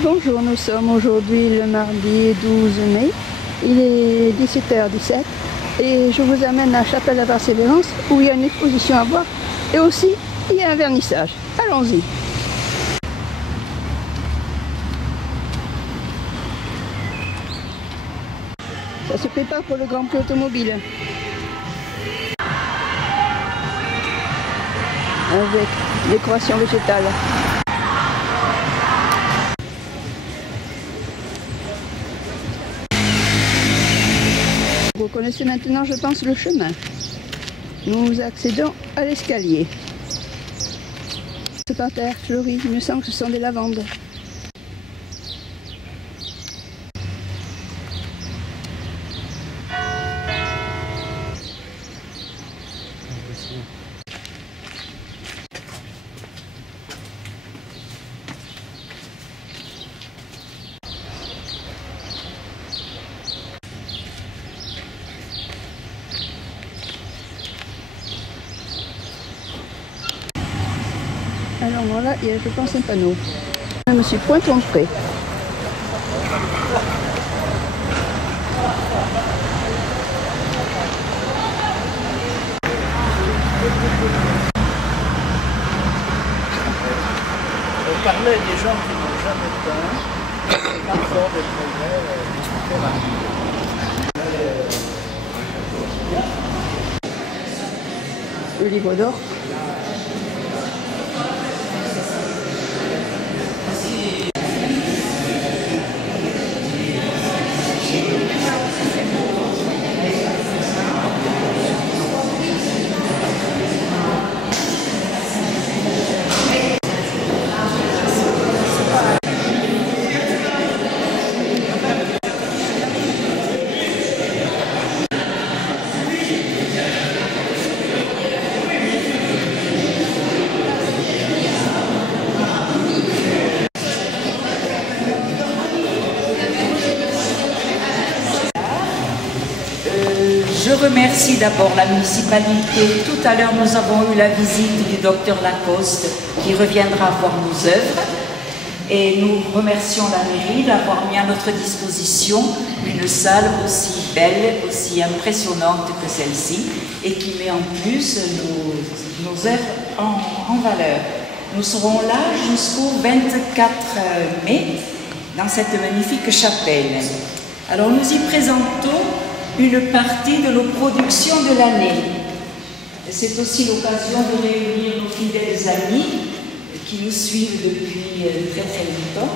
Bonjour, nous sommes aujourd'hui le mardi 12 mai, il est 17h17 et je vous amène à Chapelle-la-Persévérance où il y a une exposition à voir et aussi il y a un vernissage. Allons-y. Ça se prépare pour le Grand Prix automobile. Avec décoration végétale. Vous connaissez maintenant, je pense, le chemin. Nous accédons à l'escalier. Ce parterre fleuri, il me semble que ce sont des lavandes. Alors voilà, il y a, je pense, un panneau. Je me suis point trompée. On parlait des gens qui n'ont jamais peint, parfois des progrès, etc. Le livre d'or. Je remercie d'abord la municipalité. Tout à l'heure, nous avons eu la visite du docteur Lacoste qui reviendra voir nos œuvres. Et nous remercions la mairie d'avoir mis à notre disposition une salle aussi belle, aussi impressionnante que celle-ci et qui met en plus nos œuvres en valeur. Nous serons là jusqu'au 24 mai dans cette magnifique chapelle. Alors nous y présentons une partie de nos productions de l'année. C'est aussi l'occasion de réunir nos fidèles amis qui nous suivent depuis très très longtemps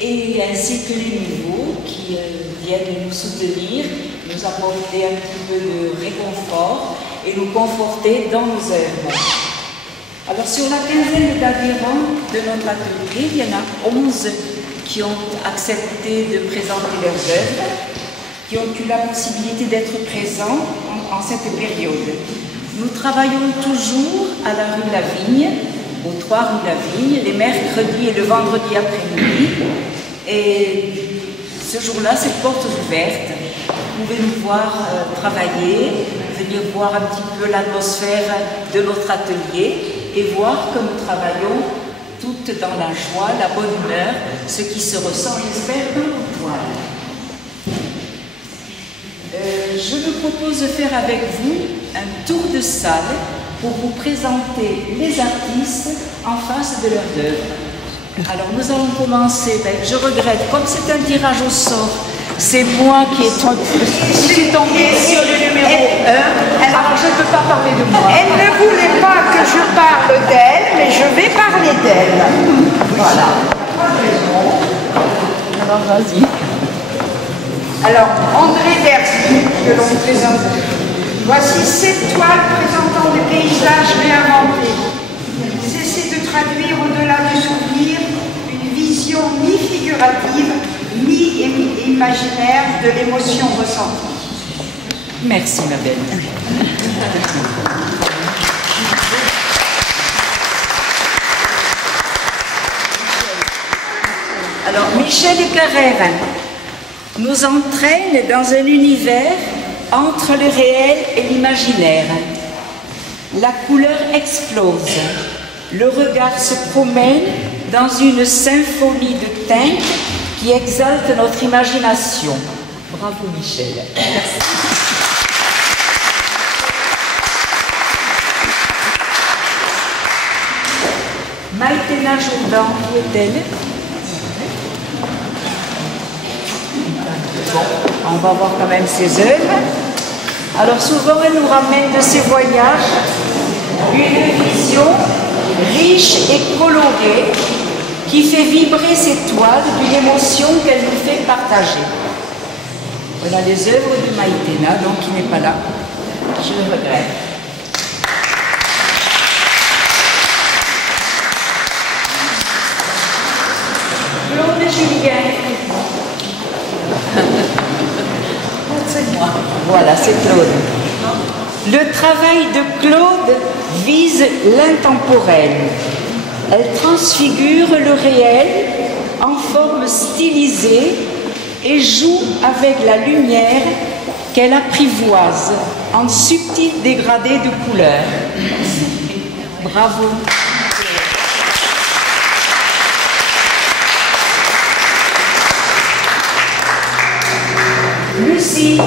et ainsi que les nouveaux qui viennent nous soutenir, nous apporter un petit peu de réconfort et nous conforter dans nos œuvres. Alors sur la quinzaine d'adhérents de notre atelier, il y en a 11 qui ont accepté de présenter leurs œuvres, qui ont eu la possibilité d'être présents en cette période. Nous travaillons toujours à la rue Lavigne, aux 3 rues Lavigne, les mercredis et le vendredi après-midi. Et ce jour-là, c'est portes ouvertes. Vous pouvez nous voir travailler, venir voir un petit peu l'atmosphère de notre atelier et voir que nous travaillons toutes dans la joie, la bonne humeur, ce qui se ressent, j'espère, dans nos toiles. Je vous propose de faire avec vous un tour de salle pour vous présenter les artistes en face de leurs œuvres. Alors nous allons commencer, je regrette, comme c'est un tirage au sort, c'est moi qui suis tombée sur le numéro 1, alors je ne peux pas parler de moi. Elle ne voulait pas que je parle d'elle, mais je vais parler d'elle. Voilà. Alors vas-y. Alors, André Derby, que l'on présente. Voici 7 toiles présentant des paysages réinventés. Ils essaient de traduire au-delà du souvenir une vision mi-figurative, mi-imaginaire de l'émotion ressentie. Merci ma belle. Alors, Michel Carrère nous entraîne dans un univers entre le réel et l'imaginaire. La couleur explose, le regard se promène dans une symphonie de teintes qui exalte notre imagination. Bravo Michel. Merci. Maïtena Jourdan, qui est-elle? Bon, on va voir quand même ses œuvres. Alors souvent, elle nous ramène de ses voyages une vision riche et colorée qui fait vibrer ses toiles d'une émotion qu'elle nous fait partager. Voilà les œuvres de Maïtena, donc qui n'est pas là. Je le regrette. Claude Julien. C'est moi. Voilà, c'est Claude. Le travail de Claude vise l'intemporel. Elle transfigure le réel en forme stylisée et joue avec la lumière qu'elle apprivoise en subtils dégradés de couleurs. Bravo. Lucie.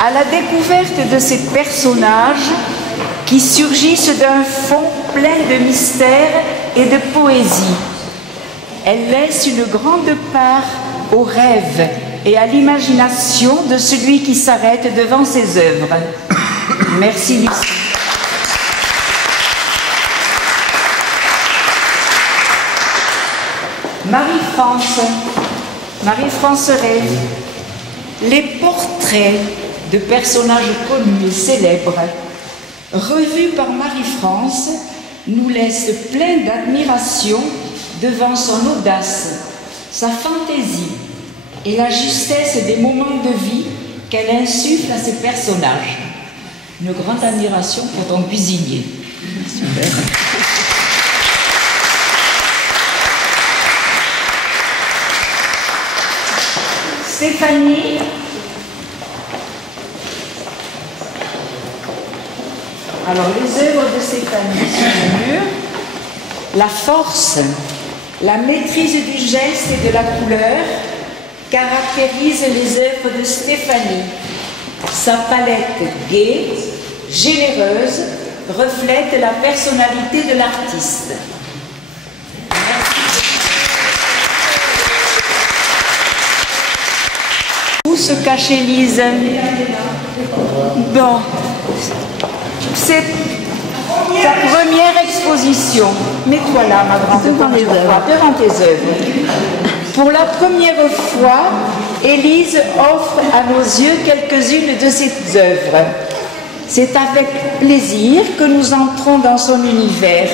À la découverte de ces personnages qui surgissent d'un fond plein de mystère et de poésie, elle laisse une grande part au rêve et à l'imagination de celui qui s'arrête devant ses œuvres. Merci Lucie. Marie-France Ray. Les portraits de personnages connus et célèbres, revus par Marie-France, nous laissent pleins d'admiration devant son audace, sa fantaisie et la justesse des moments de vie qu'elle insuffle à ses personnages. Une grande admiration pour ton cuisinier. Super. Stéphanie. Alors, les œuvres de Stéphanie sur le mur. La force, la maîtrise du geste et de la couleur caractérisent les œuvres de Stéphanie. Sa palette gaie, généreuse, reflète la personnalité de l'artiste. Où se cache Élise? Bon, c'est ta première exposition. Mets-toi là, ma grande, devant tes œuvres. Pour la première fois, Élise offre à nos yeux quelques-unes de ses œuvres. C'est avec plaisir que nous entrons dans son univers,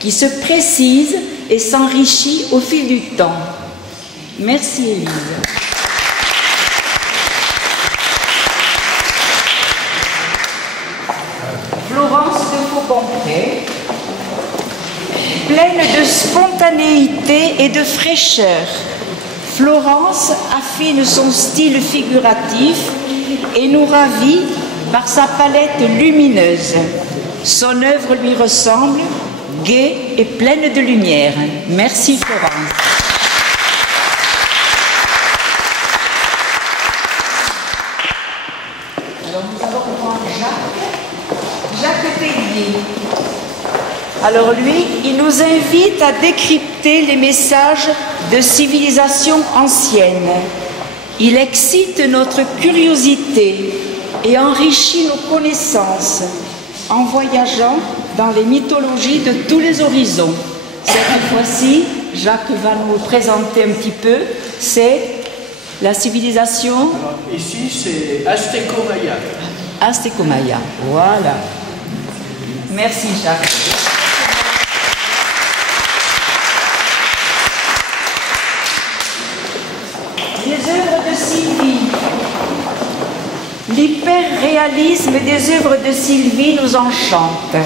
qui se précise et s'enrichit au fil du temps. Merci Élise. Florence de Faucompré, pleine de spontanéité et de fraîcheur, Florence affine son style figuratif et nous ravit par sa palette lumineuse. Son œuvre lui ressemble, gaie et pleine de lumière. Merci Florence. Alors nous allons reprendre Jacques Tellier. Alors lui, il nous invite à décrypter les messages de civilisation ancienne. Il excite notre curiosité et enrichit nos connaissances en voyageant dans les mythologies de tous les horizons. Cette fois-ci, Jacques va nous présenter un petit peu, c'est la civilisation... Alors, ici, c'est Aztéco-Maya. Aztéco-Maya, voilà. Merci Jacques. Les œuvres de Sylvie. L'hyper-réalisme des œuvres de Sylvie nous enchante.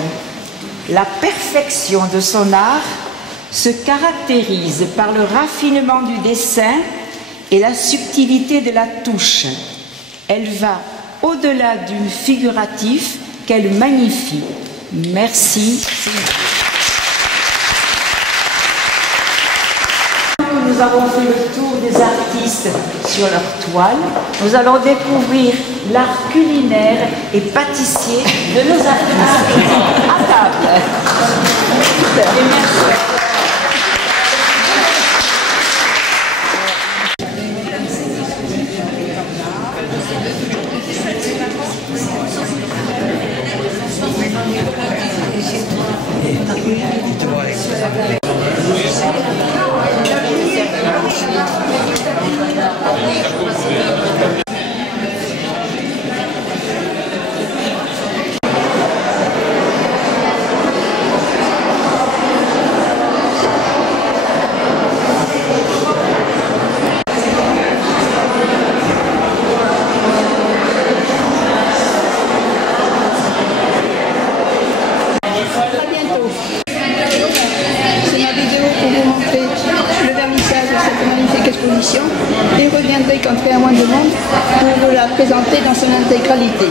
La perfection de son art se caractérise par le raffinement du dessin et la subtilité de la touche. Elle va au-delà du figuratif qu'elle magnifie. Merci. Nous avons fait le tour des artistes sur leur toile. Nous allons découvrir l'art culinaire et pâtissier de nos artistes. À table. Et merci. Et reviendrai quand il y a moins de monde pour vous la présenter dans son intégralité.